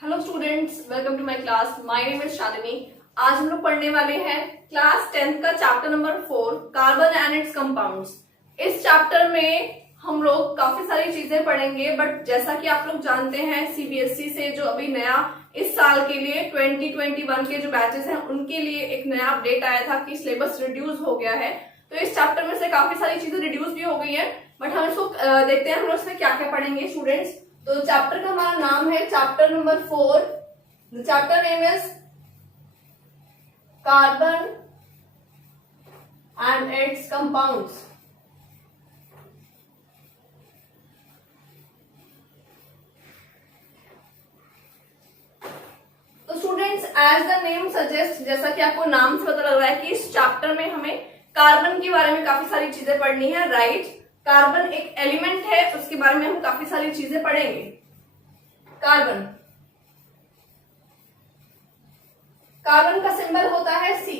Hello students, welcome to my class. My name is Shalini. आज हम लोग पढ़ने वाले हैं क्लास 10th का chapter number 4 carbon and its compounds. इस चैप्टर में हम लोग काफी सारी चीजें पढ़ेंगे, बट जैसा कि आप लोग जानते हैं सीबीएसई से जो अभी नया इस साल के लिए 2021 के जो बैचेस हैं उनके लिए एक नया अपडेट आया था कि सिलेबस रिड्यूस हो गया है। तो इस चैप्टर में से काफी सारी चीजें रिड्यूस भी हो गई है, बट हम इसको देखते हैं हम लोग इसमें क्या क्या पढ़ेंगे स्टूडेंट्स। तो चैप्टर का हमारा नाम है chapter number 4। The chapter name is carbon and its compounds. तो students, as the name suggest, जैसा कि आपको नाम से पता लग रहा है कि इस चैप्टर में हमें कार्बन के बारे में काफी सारी चीजें पढ़नी है, राइट। कार्बन एक एलिमेंट है, उसके बारे में हम काफी सारी चीजें पढ़ेंगे। कार्बन कार्बन का सिंबल होता है सी,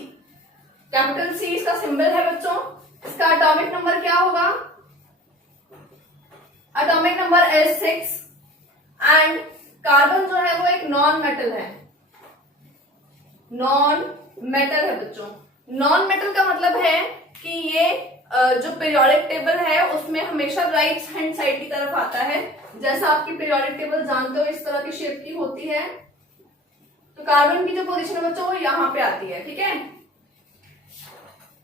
कैपिटल सी इसका सिंबल है बच्चों। इसका एटॉमिक नंबर क्या होगा? Atomic number is 6 and carbon जो है वो एक नॉन मेटल है। नॉन मेटल है बच्चों। नॉन मेटल का मतलब है कि ये जो पीरियोडिक टेबल है उसमें हमेशा राइट हैंड साइड की तरफ आता है। जैसा आपकी पीरियोडिक टेबल जानते हो इस तरह की शेप की होती है। तो कार्बन की जो पोजीशन है बच्चों वो यहाँ पे आती है, ठीक है,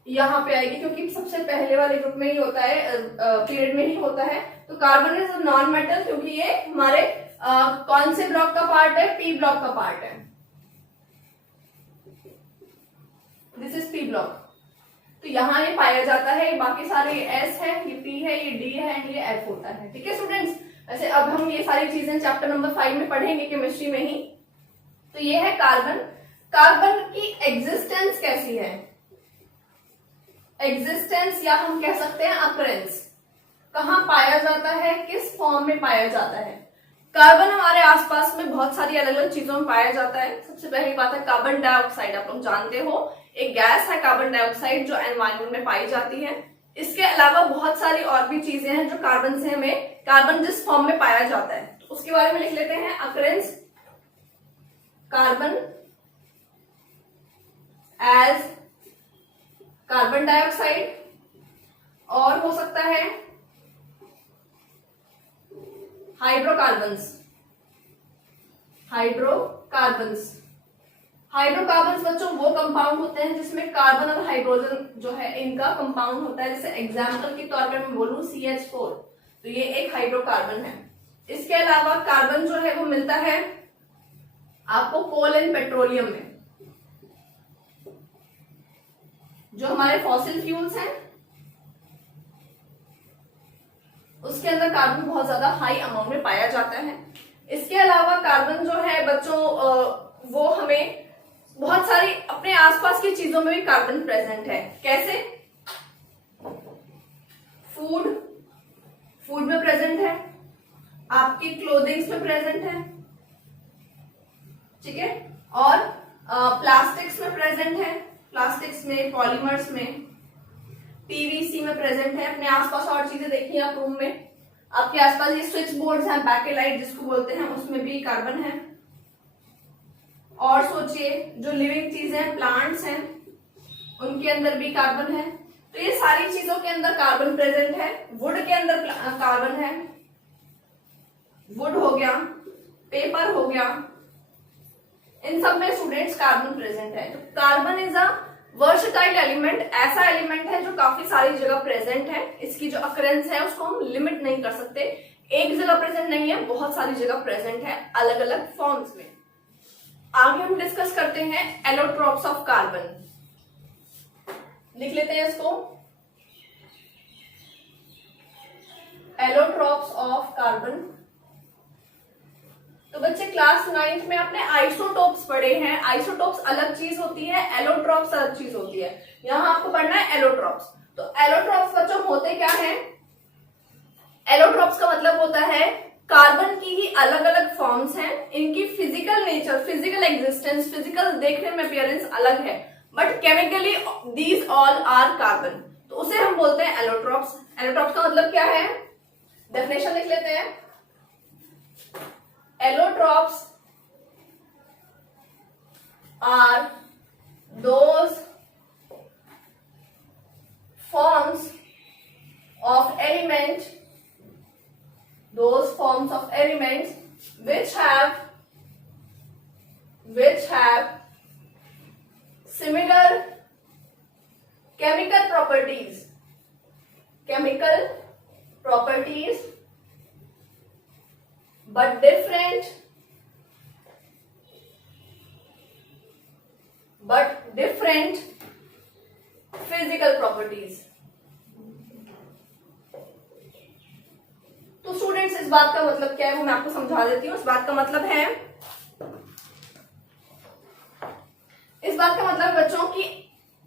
यहाँ पे आएगी क्योंकि सबसे पहले वाले ग्रुप में ही होता है, पीरियड में ही होता है। तो कार्बन इज नॉन मेटल क्योंकि ये हमारे कौन से ब्लॉक का पार्ट है? पी ब्लॉक का पार्ट है। This is P block. तो यहाँ ये पाया जाता है। बाकी सारे ये एस है, ये पी है, ये डी है एंड ये एफ होता है, ठीक है स्टूडेंट्स। वैसे अब हम ये सारी चीजें चैप्टर नंबर 5 में पढ़ेंगे, केमिस्ट्री में ही। तो ये है कार्बन। कार्बन की एग्जिस्टेंस कैसी है? एग्जिस्टेंस या हम कह सकते हैं अकरेंस। कहाँ पाया जाता है, किस फॉर्म में पाया जाता है? कार्बन हमारे आसपास में बहुत सारी अलग अलग चीजों में पाया जाता है। सबसे पहली बात है कार्बन डाइऑक्साइड। आप लोग जानते हो एक गैस है कार्बन डाइऑक्साइड जो एनवायरमेंट में पाई जाती है। इसके अलावा बहुत सारी और भी चीजें हैं जो कार्बन से हमें, कार्बन जिस फॉर्म में पाया जाता है तो उसके बारे में लिख लेते हैं। Occurrence carbon as carbon dioxide, और हो सकता है हाइड्रोकार्बन्स। हाइड्रोकार्बन्स हाइड्रोकार्बन्स बच्चों वो कंपाउंड होते हैं जिसमें कार्बन और हाइड्रोजन जो है इनका कंपाउंड होता है। जैसे एग्जाम्पल के तौर पर मैं बोलूं CH4, तो ये एक हाइड्रोकार्बन है। इसके अलावा कार्बन जो है वो मिलता है आपको कोल एंड पेट्रोलियम में। जो हमारे फॉसिल फ्यूल्स हैं उसके अंदर कार्बन बहुत ज्यादा हाई अमाउंट में पाया जाता है। इसके अलावा कार्बन जो है बच्चों वो हमें बहुत सारी अपने आसपास की चीजों में भी कार्बन प्रेजेंट है। कैसे? फूड में प्रेजेंट है, आपकी क्लोथिंग्स में प्रेजेंट है, ठीक है, और प्लास्टिक्स में प्रेजेंट है। प्लास्टिक्स में, पॉलीमर्स में, पीवीसी में प्रेजेंट है। अपने आसपास और चीजें देखिए आप रूम में, आपके आसपास ये स्विच बोर्ड्स हैं, बैकेलाइट जिसको बोलते हैं, उसमें भी कार्बन है। और सोचिए जो लिविंग चीजें, प्लांट्स हैं, उनके अंदर भी कार्बन है। तो ये सारी चीजों के अंदर कार्बन प्रेजेंट है। वुड के अंदर कार्बन है, वुड हो गया, पेपर हो गया, इन सब में स्टूडेंट्स कार्बन प्रेजेंट है। तो carbon is a versatile element, ऐसा एलिमेंट है जो काफी सारी जगह प्रेजेंट है। इसकी जो अकरेंस है उसको हम लिमिट नहीं कर सकते। एक जगह प्रेजेंट नहीं है, बहुत सारी जगह प्रेजेंट है अलग अलग फॉर्म्स में। आगे हम डिस्कस करते हैं एलोट्रॉप्स ऑफ कार्बन। लिख लेते हैं इसको, एलोट्रॉप्स ऑफ कार्बन। तो बच्चे क्लास 9th में आपने आइसोटोप्स पढ़े हैं। आइसोटोप्स अलग चीज होती है, एलोट्रॉप्स अलग चीज होती है। यहां आपको पढ़ना है एलोट्रॉप्स। तो एलोट्रॉप्स बच्चों होते क्या है? एलोट्रॉप्स का मतलब होता है कार्बन की ही अलग अलग फॉर्म्स हैं, इनकी physical nature, physical existence, physical देखने में अपीयरेंस अलग है, but chemically these all are carbon. तो उसे हम बोलते हैं एलोट्रॉप्स। एलोट्रॉप्स का मतलब क्या है? डेफिनेशन लिख लेते हैं। Allotropes are those forms of elements which have similar chemical properties but different physical properties। तो स्टूडेंट्स इस बात का मतलब क्या है वो मैं आपको समझा देती हूँ। इस बात का मतलब है बच्चों की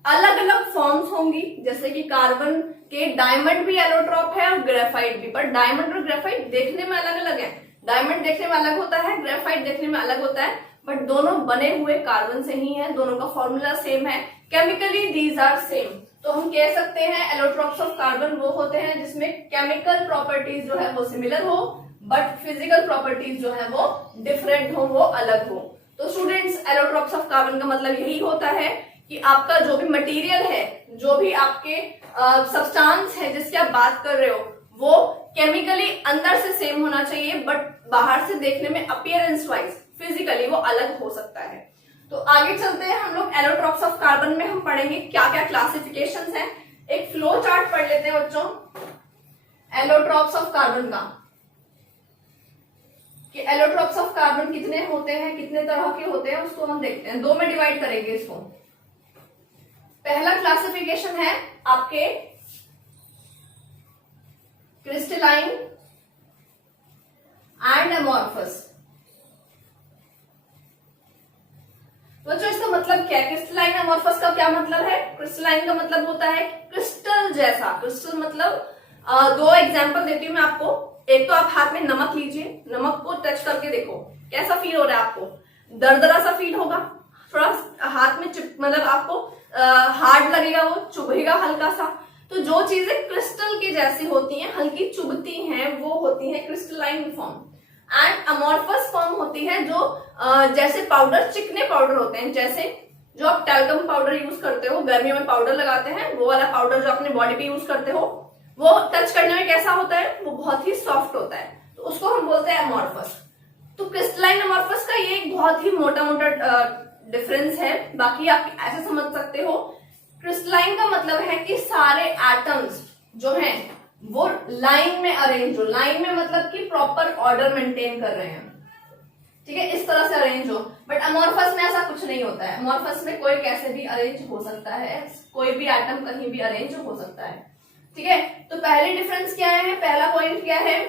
अलग अलग फॉर्म्स होंगी, जैसे कि कार्बन के डायमंड भी एलोट्रॉप है और ग्रेफाइट भी, पर डायमंड और ग्रेफाइट देखने में अलग अलग है। डायमंड देखने में अलग होता है, ग्रेफाइट देखने में अलग होता है, बट दोनों बने हुए कार्बन से ही है, दोनों का फॉर्मूला सेम है, केमिकली दीज आर सेम। तो हम कह सकते हैं एलोट्रॉप्स ऑफ कार्बन वो होते हैं जिसमें केमिकल प्रॉपर्टीज जो है वो सिमिलर हो बट फिजिकल प्रॉपर्टीज जो है वो डिफरेंट हो, वो अलग हो। तो स्टूडेंट्स एलोट्रॉप्स ऑफ कार्बन का मतलब यही होता है कि आपका जो भी मटेरियल है, जो भी आपके सब्सटेंस है जिसकी आप बात कर रहे हो, वो केमिकली अंदर से सेम होना चाहिए बट बाहर से देखने में अपीयरेंस वाइज फिजिकली वो अलग हो सकता है। तो आगे चलते हैं हम लोग। एलोट्रॉप्स ऑफ कार्बन में हम पढ़ेंगे क्या क्या क्लासिफिकेशंस हैं। एक फ्लो चार्ट पढ़ लेते हैं बच्चों एलोट्रॉप्स ऑफ कार्बन का, कि एलोट्रॉप्स ऑफ कार्बन कितने होते हैं, कितने तरह के होते हैं, उसको हम देखते हैं। दो में डिवाइड करेंगे इसको। पहला क्लासिफिकेशन है आपके क्रिस्टलाइन एंड अमॉर्फस। बच्चों इसका मतलब क्या है? क्रिस्टलाइन अमॉर्फस का क्या मतलब है? क्रिस्टलाइन का मतलब होता है क्रिस्टल जैसा। क्रिस्टल मतलब दो एग्जांपल देती हूँ मैं आपको। एक तो आप हाथ में नमक लीजिए, नमक को टच करके देखो कैसा फील हो रहा है आपको, दरदरा सा फील होगा, थोड़ा हाथ में मतलब आपको हार्ड लगेगा, वो चुभेगा हल्का सा। तो जो चीजें क्रिस्टल की जैसी होती हैं, हल्की चुभती हैं, वो होती है crystalline form. And amorphous form होती है जो जैसे पाउडर, चिकने पाउडर होते हैं, जैसे जो आप टैल्कम पाउडर यूज करते हो, गर्मियों में पाउडर लगाते हैं, वो वाला पाउडर जो अपने बॉडी पे यूज करते हो, वो टच करने में कैसा होता है? वो बहुत ही सॉफ्ट होता है, तो उसको हम बोलते हैं अमॉर्फस। तो क्रिस्टलाइन अमॉर्फस का ये एक बहुत ही मोटा मोटा डिफरेंस है। बाकी आप ऐसे समझ सकते हो, क्रिस्टलाइन का मतलब है कि सारे एटम्स जो हैं वो लाइन में अरेंज हो। लाइन में मतलब कि प्रॉपर ऑर्डर मेंटेन कर रहे हैं, ठीक है, इस तरह से अरेंज हो। बट अमॉर्फस में ऐसा कुछ नहीं होता है। अमॉर्फस में कोई कैसे भी अरेंज हो सकता है, कोई भी एटम कहीं भी अरेंज हो सकता है, ठीक है। तो पहले डिफरेंस क्या है? पहला पॉइंट क्या है?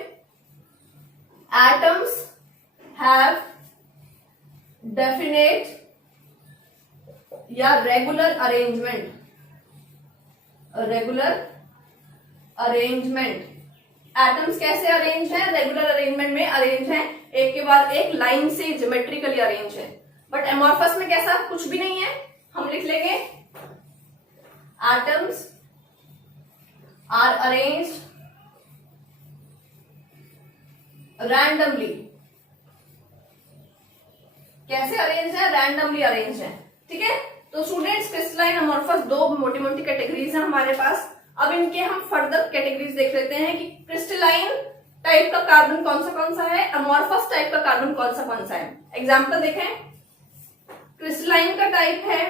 एटम्स हैव डेफिनेट या रेगुलर अरेंजमेंट। एटम्स कैसे अरेंज है? रेगुलर अरेंजमेंट में अरेंज है, एक के बाद एक लाइन से ज्योमेट्रिकली अरेंज है। बट एमॉर्फस में कैसा? कुछ भी नहीं है। हम लिख लेंगे एटम्स आर अरेंज्ड रैंडमली। कैसे अरेंज है? रैंडमली अरेंज है, ठीक है। तो स्टूडेंट्स क्रिस्टलाइन अमॉर्फस दो मोटी मोटी कैटेगरीज है हमारे पास। अब इनके हम फर्दर कैटेगरीज देख लेते हैं कि क्रिस्टलाइन टाइप का कार्बन कौन सा है, अमॉर्फस टाइप का कार्बन कौन सा है। एग्जांपल देखें, क्रिस्टलाइन का टाइप है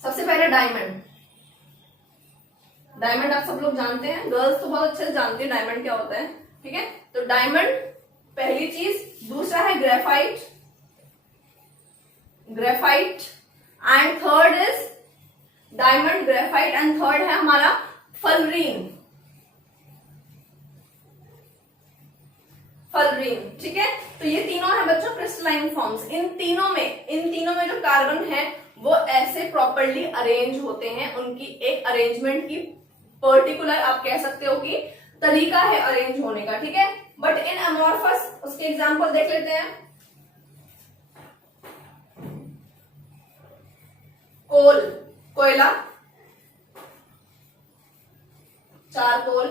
सबसे पहले डायमंड। डायमंड आप सब लोग जानते हैं, गर्ल्स तो बहुत अच्छे से जानती है डायमंड क्या होता है, ठीक है। तो डायमंड पहली चीज। दूसरा है graphite and third is diamond, graphite and third है हमारा फलरीन, ठीक है। तो ये तीनों है बच्चों क्रिस्टलाइन फॉर्म्स। इन तीनों में जो कार्बन है वो ऐसे प्रॉपर्ली अरेंज होते हैं, उनकी एक अरेंजमेंट की पर्टिकुलर आप कह सकते हो कि तरीका है अरेंज होने का, ठीक है। बट इन अमॉर्फस उसके एग्जांपल देख लेते हैं। कोयला, चारकोल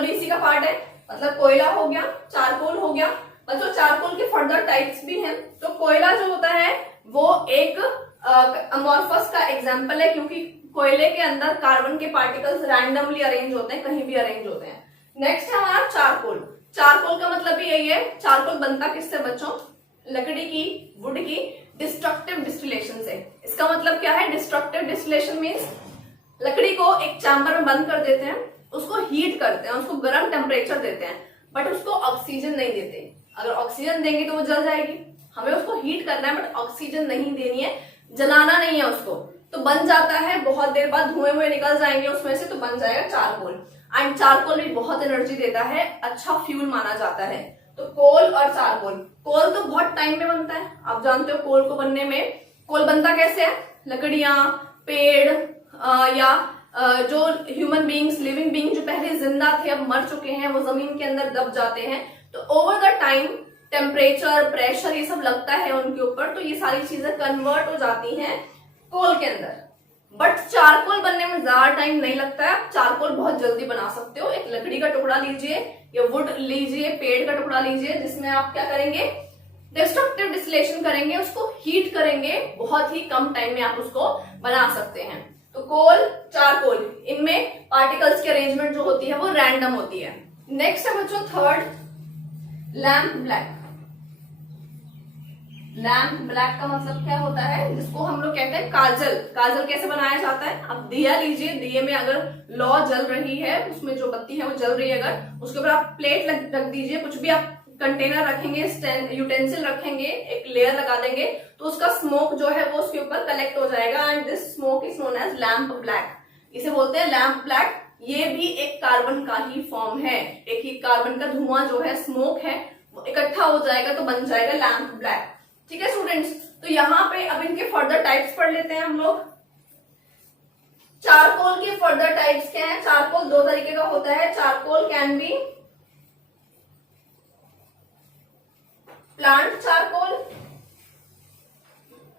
भी इसी का पार्ट है, मतलब कोयला हो गया, चारकोल हो गया, बच्चों चारकोल के फर्दर टाइप्स भी हैं। तो कोयला जो होता है वो एक अमोर्फस का एग्जाम्पल है, क्योंकि कोयले के अंदर कार्बन के पार्टिकल्स रैंडमली अरेंज होते हैं, कहीं भी अरेंज होते हैं। नेक्स्ट है हमारा चारकोल। चारकोल का मतलब भी यही है, चारकोल बनता किससे बच्चों? लकड़ी की, वुड की डिस्ट्रक्टिव डिस्टिलेशन से। इसका मतलब क्या है? डिस्ट्रक्टिव डिस्टिलेशन मीन्स लकड़ी को एक चैम्बर में बंद कर देते हैं, उसको हीट करते हैं, उसको गर्म टेम्परेचर देते हैं, बट उसको ऑक्सीजन नहीं देते। अगर ऑक्सीजन देंगे तो वो जल जाएगी, हमें उसको हीट करना है बट ऑक्सीजन नहीं देनी है, जलाना नहीं है उसको, तो बन जाता है। बहुत देर बाद धुएं हुए निकल जाएंगे उसमें से, तो बन जाएगा चारकोल। एंड चारकोल भी बहुत एनर्जी देता है, अच्छा फ्यूल माना जाता है। तो कोल और चारकोल, कोल तो बहुत टाइम में बनता है, आप जानते हो कोल को बनने में। कोल बनता कैसे है? लकड़ियां, पेड़ या जो ह्यूमन बींग्स, लिविंग बींग जो पहले जिंदा थे अब मर चुके हैं, वो जमीन के अंदर दब जाते हैं, तो over the time temperature, pressure ये सब लगता है उनके ऊपर, तो ये सारी चीजें कन्वर्ट हो जाती हैं कोल के अंदर। बट चारकोल बनने में ज्यादा टाइम नहीं लगता है, आप चारकोल बहुत जल्दी बना सकते हो। एक लकड़ी का टुकड़ा लीजिए या वुड लीजिए, पेड़ का टुकड़ा लीजिए, जिसमें आप क्या करेंगे? डिस्ट्रक्टिव डिस्टिलेशन करेंगे, उसको हीट करेंगे, बहुत ही कम टाइम में आप उसको बना सकते हैं। तो कोल, चारकोल, इनमें पार्टिकल्स की अरेंजमेंट जो होती है वो रैंडम होती है। नेक्स्ट है बच्चों third, lamp black. Lamp black का मतलब क्या होता है? जिसको हम लोग कहते हैं काजल। काजल कैसे बनाया जाता है? आप दिया लीजिए, दिए में अगर लौ जल रही है, उसमें जो बत्ती है वो जल रही है, अगर उसके ऊपर आप प्लेट रख दीजिए, कुछ भी आप कंटेनर रखेंगे, यूटेंसिल रखेंगे, एक लेयर लगा देंगे, तो उसका स्मोक जो है वो उसके ऊपर कलेक्ट हो जाएगा, and this smoke is known as lamp black. इसे बोलते हैं लैम्प ब्लैक। ये भी एक कार्बन का ही फॉर्म है, एक ही कार्बन का धुआं जो है, स्मोक है, वो इकट्ठा हो जाएगा तो बन जाएगा लैम्प ब्लैक। ठीक है स्टूडेंट्स, तो यहाँ पे अब इनके फर्दर टाइप्स पढ़ लेते हैं हम लोग। चारकोल के फर्दर टाइप्स क्या है? चारकोल दो तरीके का होता है। Charcoal can be plant charcoal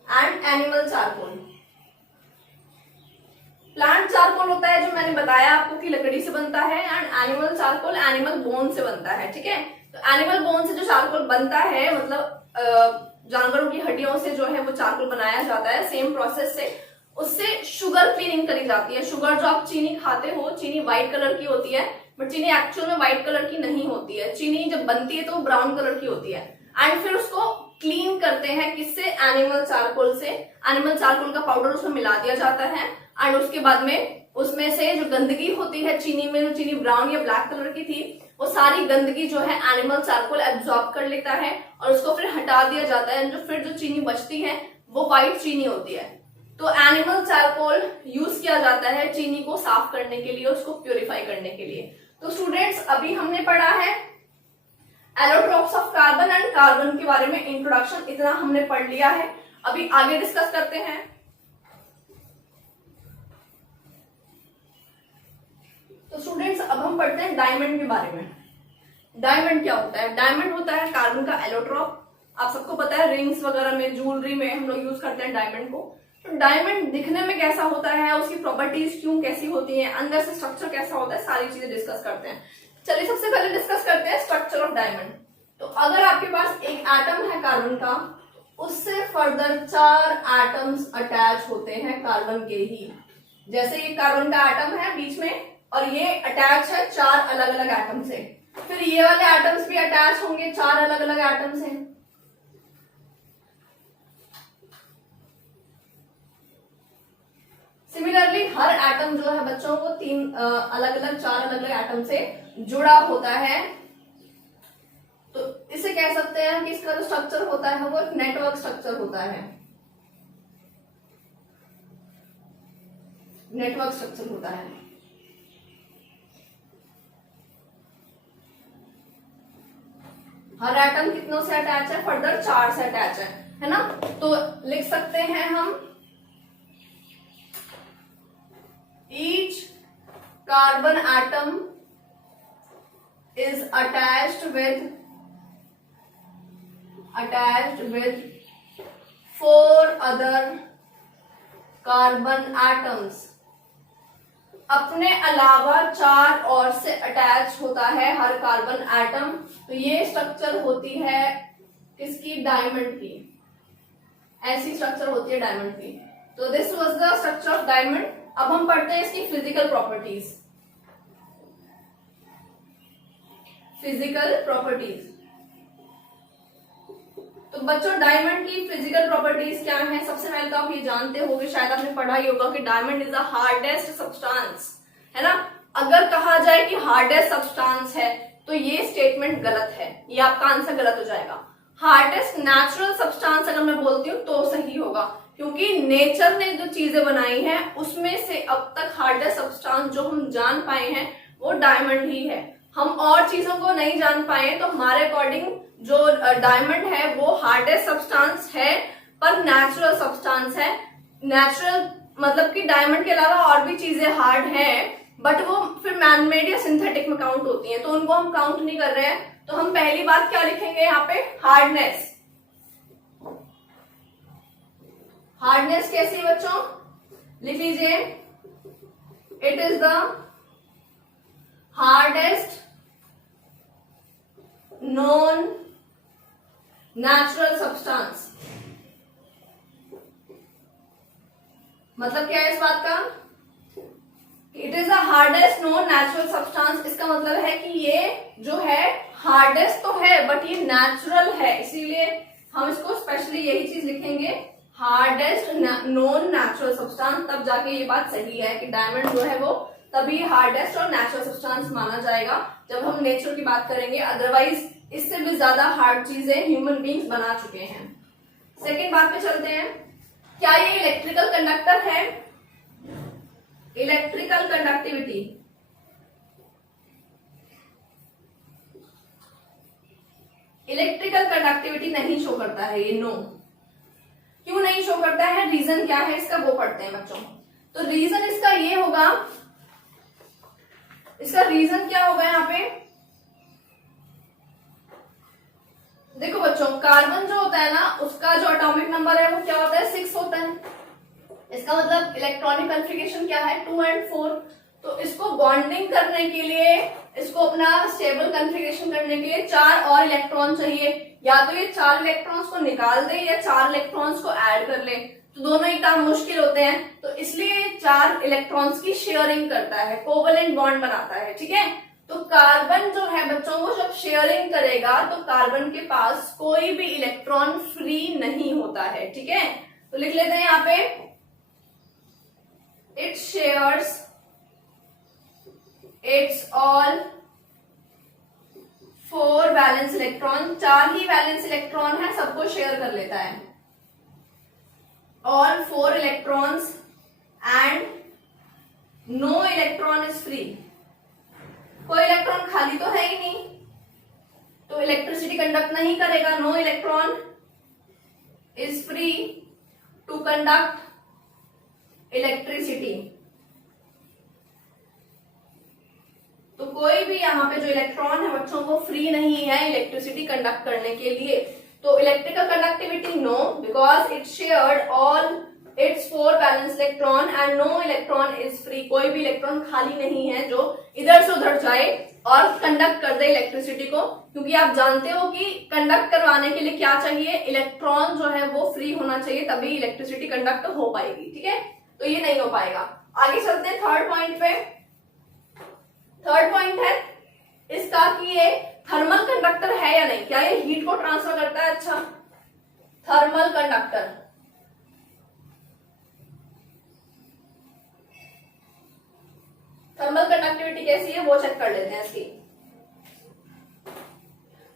and animal charcoal. Plant charcoal होता है जो मैंने बताया आपको कि लकड़ी से बनता है, and animal charcoal animal bone से बनता है। ठीक है, तो एनिमल बोन से जो चारकोल बनता है, मतलब जानवरों की हड्डियों से जो है वो चारकोल बनाया जाता है, सेम प्रोसेस से। उससे शुगर क्लीनिंग करी जाती है। शुगर जो आप चीनी खाते हो, चीनी व्हाइट कलर की होती है, बट चीनी एक्चुअल में व्हाइट कलर की नहीं होती है। चीनी जब बनती है तो ब्राउन कलर की होती है, एंड फिर उसको क्लीन करते हैं किससे? एनिमल चारकोल से। एनिमल चारकोल का पाउडर उसमें मिला दिया जाता है, एंड उसके बाद में उसमें से जो गंदगी होती है चीनी में, जो चीनी ब्राउन या ब्लैक कलर की थी, वो सारी गंदगी जो है एनिमल चारकोल एब्जॉर्ब कर लेता है और उसको फिर हटा दिया जाता है। जो फिर जो चीनी बचती है वो व्हाइट चीनी होती है। तो एनिमल चारकोल यूज किया जाता है चीनी को साफ करने के लिए, उसको प्यूरिफाई करने के लिए। तो स्टूडेंट्स, अभी हमने पढ़ा है allotropes of carbon and carbon के बारे में इंट्रोडक्शन, इतना हमने पढ़ लिया है। अभी आगे डिस्कस करते हैं। तो स्टूडेंट्स, अब हम पढ़ते हैं डायमंड के बारे में। डायमंड क्या होता है? डायमंड होता है कार्बन का एलोट्रोप। आप सबको पता है रिंग्स वगैरह में, ज्वेलरी में हम लोग यूज करते हैं डायमंड को। तो डायमंड दिखने में कैसा होता है, उसकी प्रॉपर्टीज क्यों कैसी होती हैं, अंदर से स्ट्रक्चर कैसा होता है, सारी चीजें डिस्कस करते हैं। चलिए सबसे पहले डिस्कस करते हैं स्ट्रक्चर ऑफ डायमंड। तो अगर आपके पास एक एटम है कार्बन का, उससे फर्दर 4 एटम्स अटैच होते हैं कार्बन के ही। जैसे ये कार्बन का एटम है बीच में, और ये अटैच है 4 अलग अलग एटम से, फिर ये वाले एटम्स भी अटैच होंगे 4 अलग अलग एटम से। सिमिलरली हर एटम जो है बच्चों को 3 अलग अलग 4 अलग अलग एटम से जुड़ा होता है। तो इसे कह सकते हैं कि इसका जो स्ट्रक्चर होता है वो एक नेटवर्क स्ट्रक्चर होता है। नेटवर्क स्ट्रक्चर होता है। हर एटम कितनों से अटैच है? फर्दर 4 से अटैच है ना? तो लिख सकते हैं हम each carbon atom is attached with 4 other carbon atoms अपने अलावा 4 और से अटैच होता है हर कार्बन एटम। तो ये स्ट्रक्चर होती है किसकी? डायमंड की। ऐसी स्ट्रक्चर होती है डायमंड की। तो this was the structure of diamond. अब हम पढ़ते हैं इसकी फिजिकल प्रॉपर्टीज। Physical properties. तो बच्चों डायमंड की फिजिकल प्रॉपर्टीज क्या हैं? सबसे पहले तो आप ये जानते होंगे, शायद आपने पढ़ा ही होगा कि diamond is the hardest substance, है ना। अगर कहा जाए कि हार्डेस्ट सब्सटेंस है तो ये स्टेटमेंट गलत है, ये आपका आंसर गलत हो जाएगा। हार्डेस्ट नेचुरल सब्सटेंस अगर मैं बोलती हूँ तो सही होगा, क्योंकि नेचर ने जो चीजें बनाई हैं उसमें से अब तक हार्डेस्ट सब्सटेंस जो हम जान पाए हैं वो डायमंड ही है। हम और चीजों को नहीं जान पाए, तो हमारे अकॉर्डिंग जो डायमंड है वो हार्डेस्ट सब्सटेंस है, पर नेचुरल सब्सटेंस है। नेचुरल मतलब कि डायमंड के अलावा और भी चीजें हार्ड हैं, बट वो फिर मैनमेड या सिंथेटिक में काउंट होती हैं, तो उनको हम काउंट नहीं कर रहे हैं। तो हम पहली बात क्या लिखेंगे यहाँ पे? हार्डनेस। हार्डनेस कैसी है बच्चों? लिख लीजिए, it is the hardest non natural substance. मतलब क्या है इस बात का? It is the hardest non natural substance. इसका मतलब है कि ये जो है हार्डेस्ट तो है बट ये नेचुरल है, इसीलिए हम इसको स्पेशली यही चीज लिखेंगे, हार्डेस्ट नॉन नेचुरल सब्सटेंस। तब जाके ये बात सही है कि डायमंड जो है वो तभी हार्डेस्ट और नेचुरल सब्सटेंस माना जाएगा जब हम नेचर की बात करेंगे। अदरवाइज इससे भी ज्यादा हार्ड चीजें ह्यूमन बींग्स बना चुके हैं। सेकेंड बात पे चलते हैं, क्या ये इलेक्ट्रिकल कंडक्टर है? इलेक्ट्रिकल कंडक्टिविटी, इलेक्ट्रिकल कंडक्टिविटी नहीं शो करता है ये, नो। क्यों नहीं शो करता है? रीजन क्या है इसका वो पढ़ते हैं बच्चों। तो रीजन इसका ये होगा, इसका रीजन क्या होगा यहाँ पे? देखो बच्चों, कार्बन जो होता है ना उसका जो एटॉमिक नंबर है वो क्या होता है? 6 होता है। इसका मतलब इलेक्ट्रॉनिक कॉन्फ़िगरेशन क्या है? 2 और 4। तो इसको बॉन्डिंग करने के लिए, इसको अपना स्टेबल कॉन्फ़िगरेशन करने के लिए 4 और इलेक्ट्रॉन चाहिए। या तो ये 4 इलेक्ट्रॉन्स को निकाल दे या 4 इलेक्ट्रॉन्स को ऐड कर ले, तो दोनों ही काम मुश्किल होते हैं। तो इसलिए 4 इलेक्ट्रॉन्स की शेयरिंग करता है, कोवेलेंट बॉन्ड बनाता है, ठीक है। तो कार्बन जो है बच्चों वो जब शेयरिंग करेगा तो कार्बन के पास कोई भी इलेक्ट्रॉन फ्री नहीं होता है, ठीक है। तो लिख लेते हैं यहाँ पे, it shares its all 4 valence electron. 4 ही वैलेंस इलेक्ट्रॉन है, सबको शेयर कर लेता है। All 4 electrons and no electron is free. कोई इलेक्ट्रॉन खाली तो है ही नहीं, तो इलेक्ट्रिसिटी कंडक्ट नहीं करेगा। No electron is free to conduct electricity. तो कोई भी यहाँ पे जो इलेक्ट्रॉन है बच्चों वो फ्री नहीं है इलेक्ट्रिसिटी कंडक्ट करने के लिए। तो electrical conductivity no, because it shared all its 4 valence electron and no electron is free. कोई भी इलेक्ट्रॉन खाली नहीं है जो इधर से उधर जाए और कंडक्ट कर दे इलेक्ट्रिसिटी को, क्योंकि आप जानते हो कि कंडक्ट करवाने के लिए क्या चाहिए? इलेक्ट्रॉन जो है वो फ्री होना चाहिए, तभी इलेक्ट्रिसिटी कंडक्ट हो पाएगी, ठीक है। तो ये नहीं हो पाएगा। आगे चलते हैं थर्ड पॉइंट पे। थर्ड पॉइंट है इसका कि ये थर्मल कंडक्टर है या नहीं, क्या ये हीट को ट्रांसफर करता है? अच्छा, थर्मल कंडक्टर। थर्मल कंडक्टिविटी कैसी है वो चेक कर लेते हैं इसकी।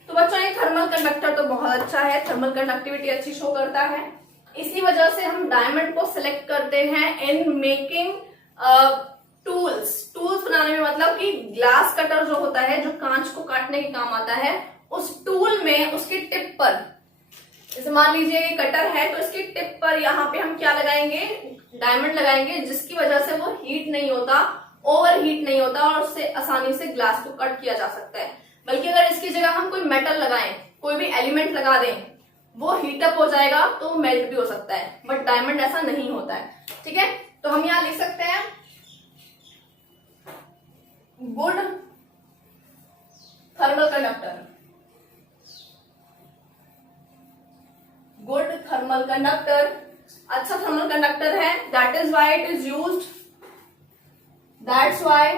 तो बच्चों ये थर्मल कंडक्टर तो बहुत अच्छा है, थर्मल कंडक्टिविटी अच्छी शो करता है। इसी वजह से हम डायमंड को सिलेक्ट करते हैं इन मेकिंग टूल्स बनाने में। मतलब कि ग्लास कटर जो होता है, जो कांच को काटने के काम आता है, उस टूल में उसकी टिप पर, जैसे मान लीजिए ये कटर है तो इसकी टिप पर यहाँ पे हम क्या लगाएंगे? डायमंड लगाएंगे, जिसकी वजह से वो हीट नहीं होता, ओवर हीट नहीं होता और उससे आसानी से ग्लास को कट किया जा सकता है। बल्कि अगर इसकी जगह हम कोई मेटल लगाएं, कोई भी एलिमेंट लगा दें, वो हीटअप हो जाएगा तो मेल्ट भी हो सकता है, बट डायमंड ऐसा नहीं होता है, ठीक है। तो हम यहाँ लिख सकते हैं good thermal conductor, good thermal conductor, अच्छा थर्मल कंडक्टर है, that is why it is used, that's why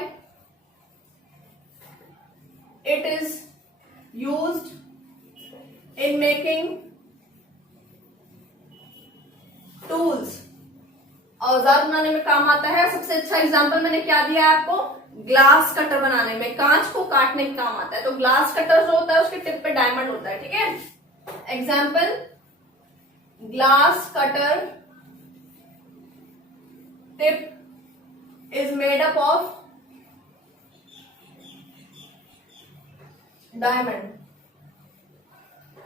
it is used in making tools, औजार बनाने में काम आता है। सबसे अच्छा एग्जांपल मैंने क्या दिया है आपको, ग्लास कटर बनाने में, कांच को काटने का काम आता है। तो ग्लास कटर जो होता है उसके टिप पे डायमंड होता है, ठीक है। Example, glass cutter tip is made up of diamond,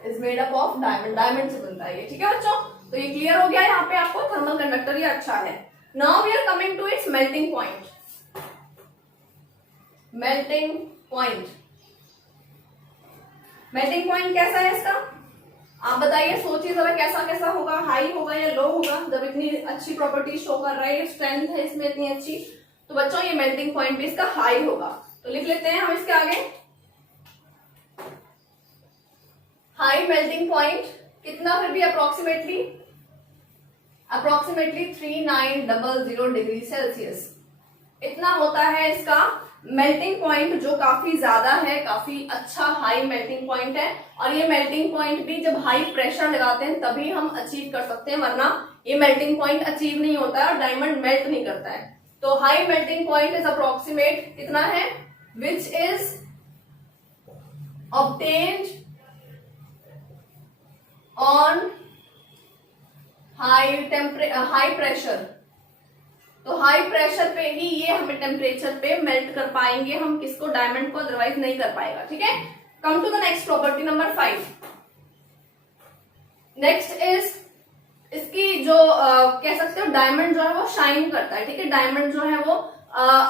is made up of diamond, diamond से बनता है ये, ठीक है बच्चों। तो ये क्लियर हो गया यहाँ पे आपको, थर्मल कंडक्टर ये अच्छा है। Now we are coming to its melting point, melting point, melting point कैसा है इसका, आप बताइए, सोचिए जरा कैसा कैसा होगा, हाई होगा या लो होगा। जब इतनी अच्छी प्रॉपर्टी शो कर रहा है, स्ट्रेंथ है इसमें इतनी अच्छी, तो बच्चों ये मेल्टिंग पॉइंट भी इसका हाई होगा। तो लिख लेते हैं हम इसके आगे, हाई मेल्टिंग पॉइंट कितना, फिर भी अप्रोक्सीमेटली 3900 डिग्री सेल्सियस इतना होता है इसका मेल्टिंग पॉइंट, जो काफी ज्यादा है, काफी अच्छा हाई मेल्टिंग पॉइंट है। और ये मेल्टिंग पॉइंट भी जब हाई प्रेशर लगाते हैं तभी हम अचीव कर सकते हैं, वरना ये मेल्टिंग पॉइंट अचीव नहीं होता है और डायमंड मेल्ट नहीं करता है। तो high melting point is approximate कितना है, which is obtained on high pressure. तो हाई प्रेशर पे ही ये हमें टेम्परेचर पे मेल्ट कर पाएंगे हम किसको, डायमंड को, अदरवाइज नहीं कर पाएगा, ठीक है। Come to the next property number 5। Next is इसकी जो कह सकते हो डायमंड जो है वो शाइन करता है, ठीक है। डायमंड जो है वो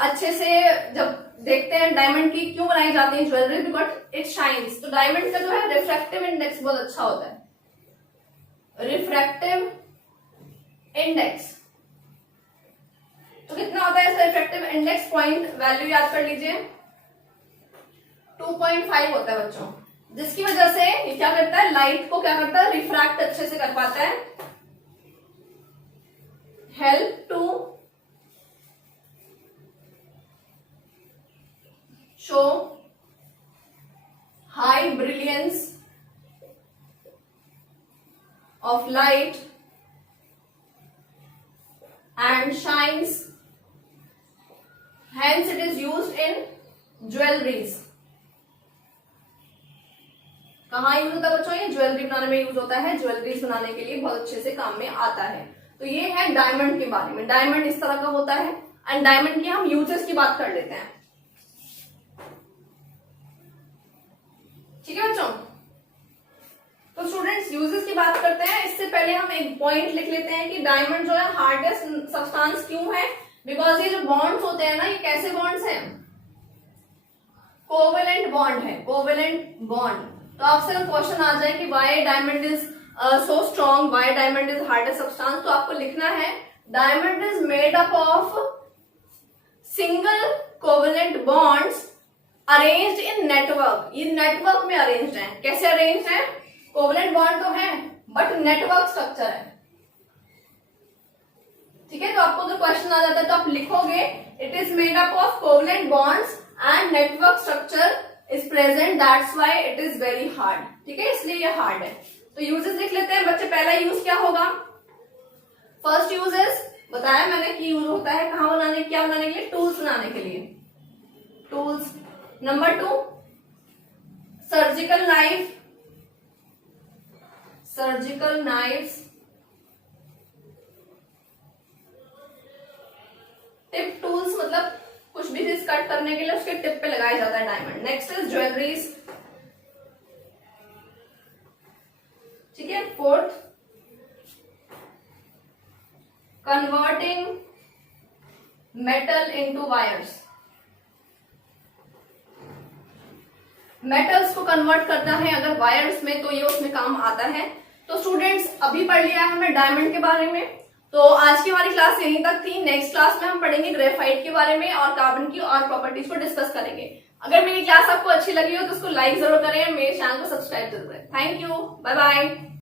अच्छे से, जब देखते हैं डायमंड की क्यों बनाई जाती है ज्वेलरी, बिकॉज इट शाइन्स। तो डायमंड का जो है रिफ्रैक्टिव इंडेक्स बहुत अच्छा होता है, रिफ्रैक्टिव इंडेक्स। तो कितना होता है इसका रिफ्रैक्टिव इंडेक्स, पॉइंट वैल्यू याद कर लीजिए, 2.5 होता है बच्चों, जिसकी वजह से ये क्या करता है, लाइट को क्या करता है, रिफ्रैक्ट अच्छे से कर पाता है, help to show high brilliance of light and shines, hence it is used in jewelries। कहाँ यूज होता है बच्चों, ये ज्वेलरी बनाने में यूज होता है, ज्वेलरीज बनाने के लिए बहुत अच्छे से काम में आता है। तो ये है डायमंड के बारे में, डायमंड इस तरह का होता है। एंड डायमंड की हम यूजेस की बात कर लेते हैं, ठीक है बच्चों। तो स्टूडेंट्स यूजेस की बात करते हैं, इससे पहले हम एक पॉइंट लिख लेते हैं कि डायमंड जो है हार्डेस्ट सब्सटेंस क्यों है, बिकॉज ये जो बॉन्ड्स होते हैं ना, ये कैसे बॉन्ड्स हैं, कोवेलेंट बॉन्ड है, कोवेलेंट बॉन्ड। तो आपसे क्वेश्चन आ जाए कि why diamond is so strong, why diamond is hardest substance, तो आपको लिखना है diamond is made up of single covalent bonds arranged in network. ये नेटवर्क में अरेंज्ड है, कैसे अरेंज्ड है, कोवेलेंट बॉन्ड तो है बट नेटवर्क स्ट्रक्चर है, ठीक है। तो आपको जो क्वेश्चन आ जाता है तो आप लिखोगे it is made up of covalent bonds and network structure is present, that's why it is very hard, ठीक है, इसलिए ये हार्ड है। तो यूजेस लिख लेते हैं बच्चे। पहला यूज क्या होगा, फर्स्ट यूज इज बताया मैंने कि यूज होता है कहां बनाने, क्या बनाने के लिए, टूल्स बनाने के लिए, tools. Number 2 surgical knife, surgical knifes, tip tools, मतलब कुछ भी चीज कट करने के लिए उसके टिप पे लगाया जाता है डायमंड। नेक्स्ट इज ज्वेलरीज, ठीक है। Fourth converting metal into wires, metals को कन्वर्ट करता है अगर वायर्स में, तो ये उसमें काम आता है। तो स्टूडेंट्स अभी पढ़ लिया है हमने डायमंड के बारे में। तो आज की हमारी क्लास यहीं तक थी। नेक्स्ट क्लास में हम पढ़ेंगे ग्रेफाइट के बारे में और कार्बन की और प्रॉपर्टीज को डिस्कस करेंगे। अगर मेरी क्लास आपको अच्छी लगी हो तो उसको लाइक जरूर करें, मेरे चैनल को सब्सक्राइब जरूर करें। Thank you, bye bye.